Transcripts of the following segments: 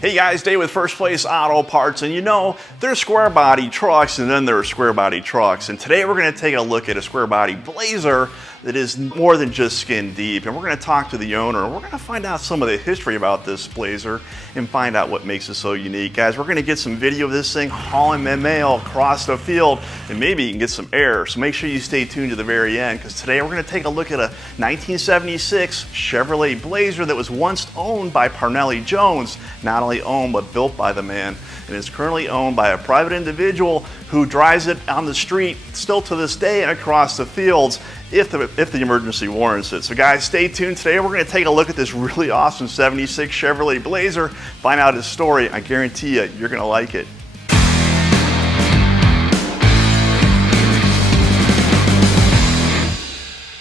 Hey guys, Dave with First Place Auto Parts, and you know, there's square body trucks and then there's square body trucks. And today we're going to take a look at a square body Blazer that is more than just skin deep. And we're going to talk to the owner and we're going to find out some of the history about this Blazer and find out what makes it so unique. Guys, we're going to get some video of this thing hauling mail across the field and maybe you can get some air. So make sure you stay tuned to the very end because today we're going to take a look at a 1976 Chevrolet Blazer that was once owned by Parnelli Jones. Not only owned but built by the man, and is currently owned by a private individual who drives it on the street still to this day and across the fields if the emergency warrants it. So guys, stay tuned. Today we're going to take a look at this really awesome 76 Chevrolet Blazer, find out his story. I guarantee you, you're going to like it.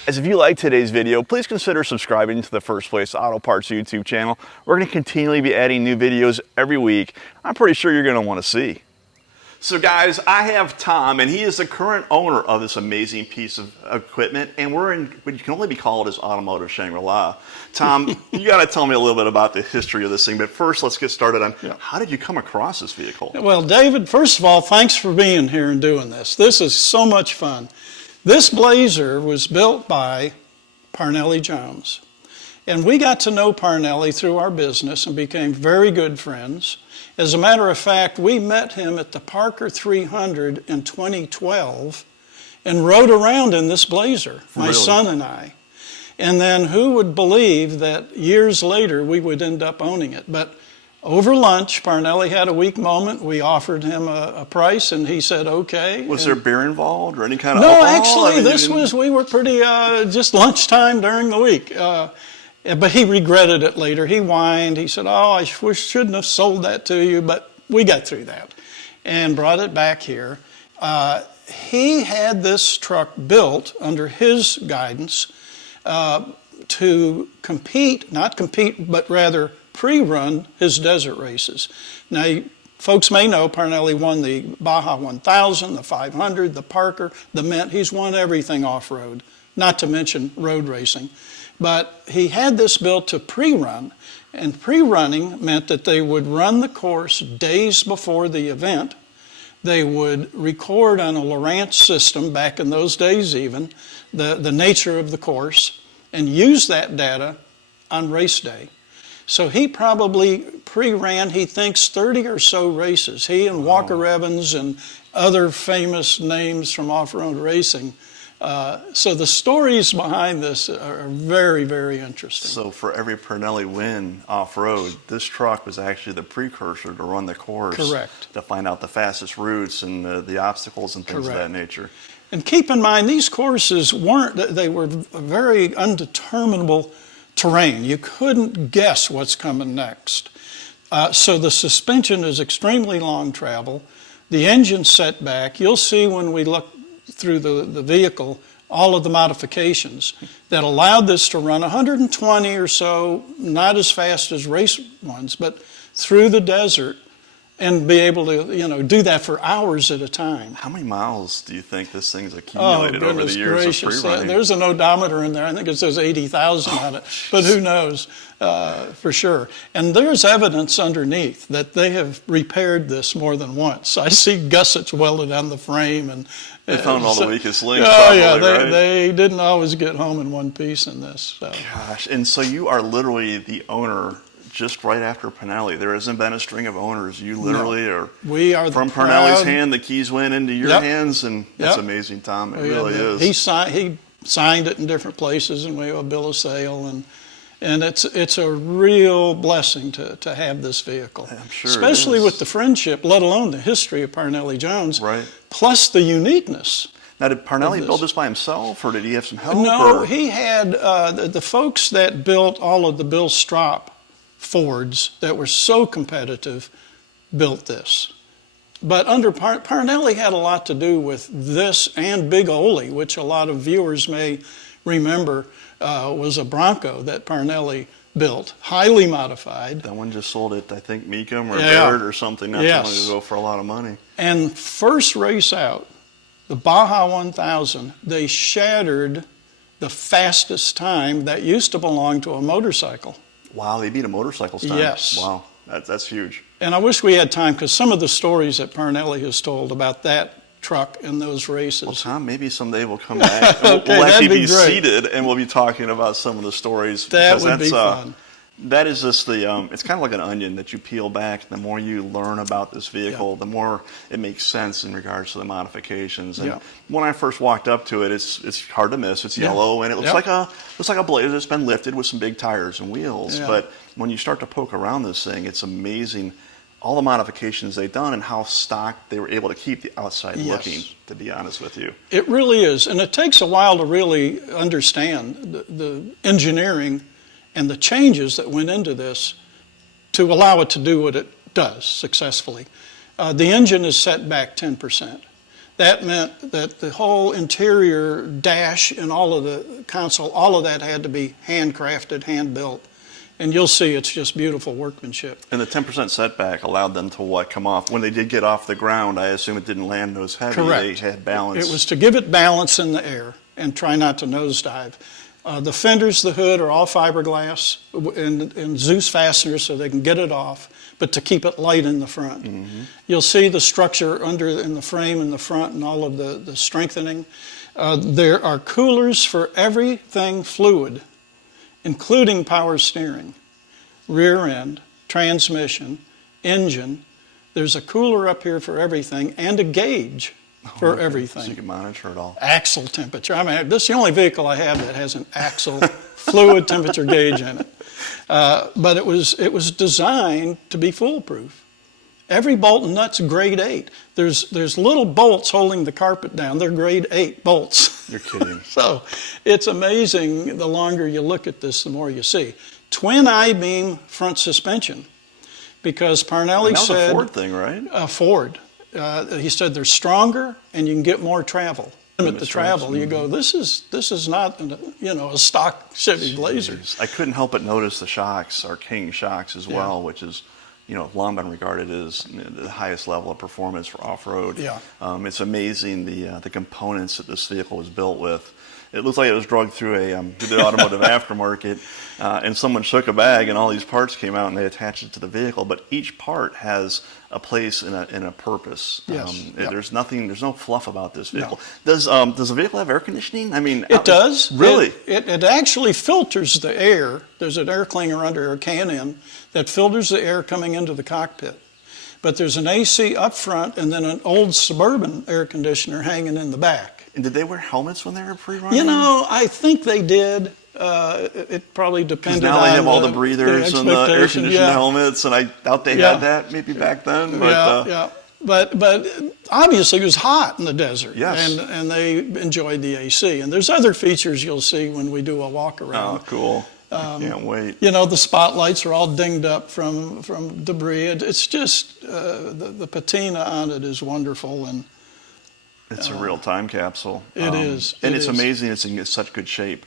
As if you like today's video, please consider subscribing to the First Place Auto Parts YouTube channel. We're going to continually be adding new videos every week. I'm pretty sure you're going to want to see. So guys, I have Tom, and he is the current owner of this amazing piece of equipment, and we're in what can only be called as automotive Shangri-La. Tom, you got to tell me a little bit about the history of this thing, but first let's get started on how did you come across this vehicle? Well, David, first of all, thanks for being here and doing this. This is so much fun. This Blazer was built by Parnelli Jones, and we got to know Parnelli through our business and became very good friends. As a matter of fact, we met him at the Parker 300 in 2012 and rode around in this Blazer, my son and I. And then who would believe that years later we would end up owning it? But over lunch, Parnelli had a weak moment. We offered him a price, and he said, okay. Was there beer involved or any kind of No, alcohol? actually, we were pretty, just lunchtime during the week. But he regretted it later. He whined. He said, oh, I shouldn't have sold that to you, but we got through that and brought it back here. He had this truck built under his guidance to compete, not compete, but rather pre-run his desert races. Now, folks may know Parnelli won the Baja 1000, the 500, the Parker, the Mint. He's won everything off-road, not to mention road racing. But he had this built to pre-run, and pre-running meant that they would run the course days before the event. They would record on a Lowrance system, back in those days even, the nature of the course, and use that data on race day. So he probably pre-ran, he thinks, 30 or so races. He and Walker Evans and other famous names from off-road racing. So the stories behind this are very, very interesting. So for every Parnelli win off-road, this truck was actually the precursor to run the course. Correct. To find out the fastest routes and the obstacles and things of that nature. And keep in mind, these courses they were very undeterminable terrain. You couldn't guess what's coming next. So the suspension is extremely long travel. The engine's set back. You'll see when we look through the vehicle all of the modifications that allowed this to run 120 or so, not as fast as race ones, but through the desert and be able to, do that for hours at a time. How many miles do you think this thing's accumulated over the years of pre-running? There's an odometer in there. I think it says 80,000 on it, but who knows for sure. And there's evidence underneath that they have repaired this more than once. I see gussets welded on the frame. And they found all the weakest links. Oh, probably, yeah, right? they didn't always get home in one piece in this. So. Gosh, and so you are literally the owner just right after Parnelli. There hasn't been a string of owners. You literally are from Parnelli's hand, the keys went into your hands, and that's amazing, Tom. It really is. He signed it in different places, and we have a bill of sale, and it's a real blessing to have this vehicle. I'm sure especially with the friendship, let alone the history of Parnelli Jones, plus the uniqueness. Now, did Parnelli build this by himself, or did he have some help? No, he had the folks that built all of the Bill Strop Fords that were so competitive built this. But under Parnelli had a lot to do with this and Big Ole, which a lot of viewers may remember was a Bronco that Parnelli built, highly modified. That one just sold at, I think, Mecum or Barrett or something not too long ago for a lot of money. And first race out, the Baja 1000, they shattered the fastest time that used to belong to a motorcycle. Wow, they beat a motorcycle's time. Yes. Wow. That's huge. And I wish we had time, because some of the stories that Parnelli has told about that truck and those races. Well, Tom, maybe someday we'll come back. Okay, we'll actually be great. seated, and we'll be talking about some of the stories. That would be fun. That is just the, it's kind of like an onion that you peel back. The more you learn about this vehicle, the more it makes sense in regards to the modifications. And when I first walked up to it, it's hard to miss. It's yellow, and it looks like a Blazer that's been lifted with some big tires and wheels. But when you start to poke around this thing, it's amazing all the modifications they've done and how stock they were able to keep the outside looking, to be honest with you. It really is. And it takes a while to really understand the engineering and the changes that went into this to allow it to do what it does successfully. The engine is set back 10%. That meant that the whole interior dash and all of the console, all of that had to be handcrafted, hand-built. And you'll see it's just beautiful workmanship. And the 10% setback allowed them to come off? When they did get off the ground, I assume it didn't land nose heavy. Correct. They had balance. It was to give it balance in the air and try not to nosedive. The fenders, the hood are all fiberglass and Zeus fasteners so they can get it off, but to keep it light in the front. Mm-hmm. You'll see the structure in the frame in the front and all of the strengthening. There are coolers for everything fluid, including power steering, rear end, transmission, engine. There's a cooler up here for everything and a gauge for everything. So you can monitor it all. Axle temperature. I mean, this is the only vehicle I have that has an axle fluid temperature gauge in it. But it was designed to be foolproof. Every bolt and nut's grade 8. There's little bolts holding the carpet down. They're grade 8 bolts. You're kidding. So it's amazing. The longer you look at this, the more you see. Twin I-beam front suspension, because Parnelli said... That was a Ford thing, right? Ford. He said they're stronger and you can get more travel. Limit the travel. You go, this is not a stock Chevy Blazer. I couldn't help but notice the shocks are King shocks as well, which is long been regarded as the highest level of performance for off-road. Yeah. It's amazing the components that this vehicle was built with. It looks like it was drugged through the automotive aftermarket, and someone shook a bag and all these parts came out and they attached it to the vehicle. But each part has a place and a purpose. Yes. There's no fluff about this vehicle. No. Does the vehicle have air conditioning? I mean, it does. Really? It actually filters the air. There's an air cleaner under a Can-Am that filters the air coming into the cockpit. But there's an AC up front and then an old Suburban air conditioner hanging in the back. And did they wear helmets when they were pre-running? I think they did. It probably depended on now they have all the breathers and the air-conditioned helmets, and I doubt they had that maybe back then. But, But obviously it was hot in the desert. Yes. And they enjoyed the AC. And there's other features you'll see when we do a walk around. Oh, cool. I can't wait. The spotlights are all dinged up from debris. It's just, the patina on it is wonderful. And it's a real time capsule. It is. And it's amazing it's in such good shape.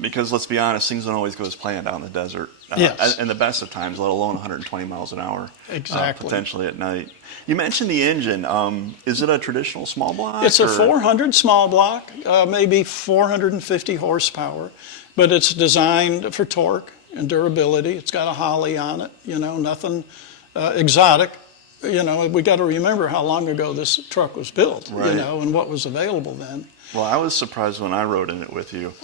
Because let's be honest, things don't always go as planned out in the desert. Yes. And the best of times, let alone 120 miles an hour. Exactly. Potentially at night. You mentioned the engine. Is it a traditional small block? It's a 400 small block, maybe 450 horsepower. But it's designed for torque and durability. It's got a Holly on it, nothing exotic. We got to remember how long ago this truck was built, right. And what was available then. Well, I was surprised when I rode in it with you,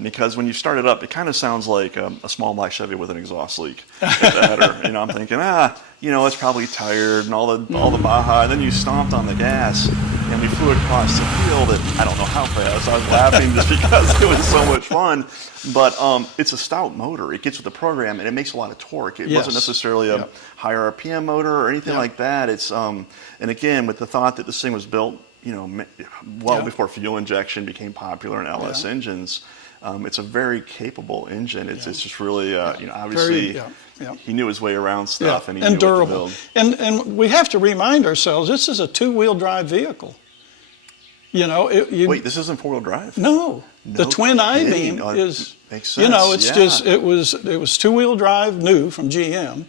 because when you start it up, it kind of sounds like a small block Chevy with an exhaust leak. I'm thinking, it's probably tired and all the Baja. And then you stomped on the gas, and we flew across the field at I don't know how fast. I was laughing just because it was so much fun. But it's a stout motor. It gets with the program, and it makes a lot of torque. It wasn't necessarily a higher RPM motor or anything like that. It's and again, with the thought that this thing was built, before fuel injection became popular in LS engines. It's a very capable engine. It's just really, obviously, he knew his way around stuff, and he knew durable. What to build. And we have to remind ourselves, this is a two-wheel drive vehicle. Wait, this isn't four-wheel drive? No, the twin I-beam is. Makes sense. It's just it was two-wheel drive new from GM,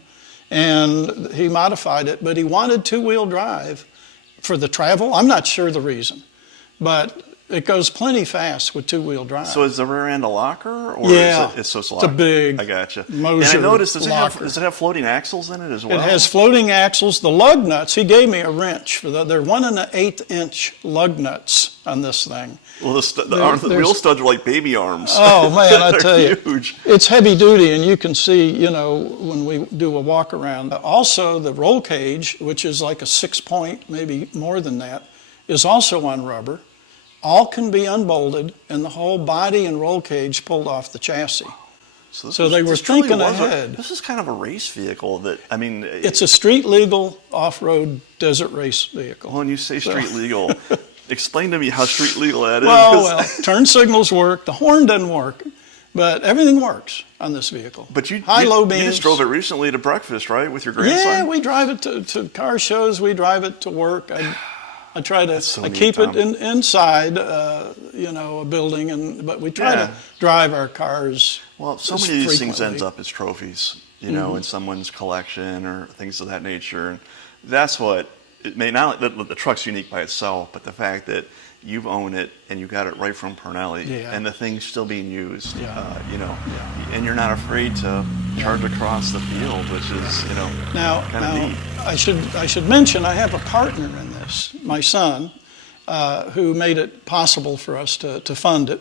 and he modified it, but he wanted two-wheel drive for the travel. I'm not sure the reason, but It goes plenty fast with two-wheel drive. So is the rear end a locker, or Yeah, it's so it's a big I gotcha. Moser And I noticed, does locker. it have floating axles in it as well? It has floating axles. The lug nuts, he gave me a wrench for they're 1 1/8 inch lug nuts on this thing. Well, the wheel studs are like baby arms. Oh man, I They're tell you, huge. it's heavy duty, and you can see, when we do a walk around. Also, the roll cage, which is like a 6-point, maybe more than that, is also on rubber. All can be unbolted, and the whole body and roll cage pulled off the chassis. So they were thinking ahead. This is kind of a race vehicle that, I mean... It's a street legal off-road desert race vehicle. When you say street legal, explain to me how street legal that is. Well, turn signals work. The horn doesn't work, but everything works on this vehicle. But you low beams. You just drove it recently to breakfast, right, with your grandson? Yeah, we drive it to car shows. We drive it to work. I try to keep it inside, a building, but we try to drive our cars. Well, so many of these things ends up as trophies, in someone's collection or things of that nature. And that's what it may not. The truck's unique by itself, but the fact that you've owned it and you got it right from Parnelli, and the thing's still being used, and you're not afraid to charge across the field, which is, kind of neat. I should mention I have a partner in this, my son, who made it possible for us to fund it.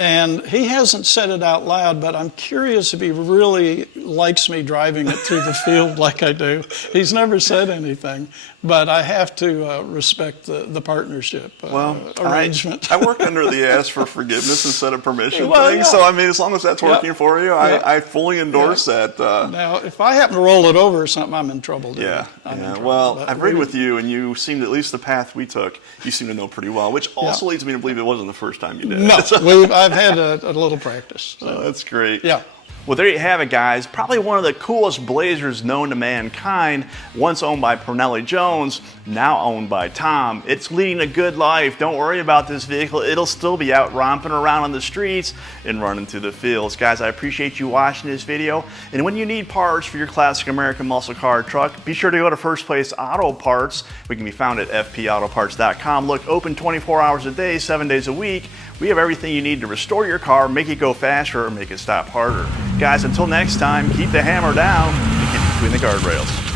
And he hasn't said it out loud, but I'm curious if he really likes me driving it through the field like I do. He's never said anything, but I have to respect the partnership arrangement. I work under the ask for forgiveness instead of permission thing, so I mean, as long as that's working for you, I fully endorse that. Now, if I happen to roll it over or something, I'm in trouble. Well, I've ridden with you, and you seemed, at least the path we took, you seem to know pretty well, which also leads me to believe it wasn't the first time you did it. No, I've had a little practice. So. Oh, that's great. Yeah. Well, there you have it, guys. Probably one of the coolest Blazers known to mankind. Once owned by Parnelli Jones, now owned by Tom. It's leading a good life. Don't worry about this vehicle. It'll still be out romping around on the streets and running through the fields. Guys, I appreciate you watching this video. And when you need parts for your classic American muscle car truck, be sure to go to First Place Auto Parts. We can be found at fpautoparts.com. Look, open 24 hours a day, 7 days a week. We have everything you need to restore your car, make it go faster, or make it stop harder. Guys, until next time, keep the hammer down and keep it between the guardrails.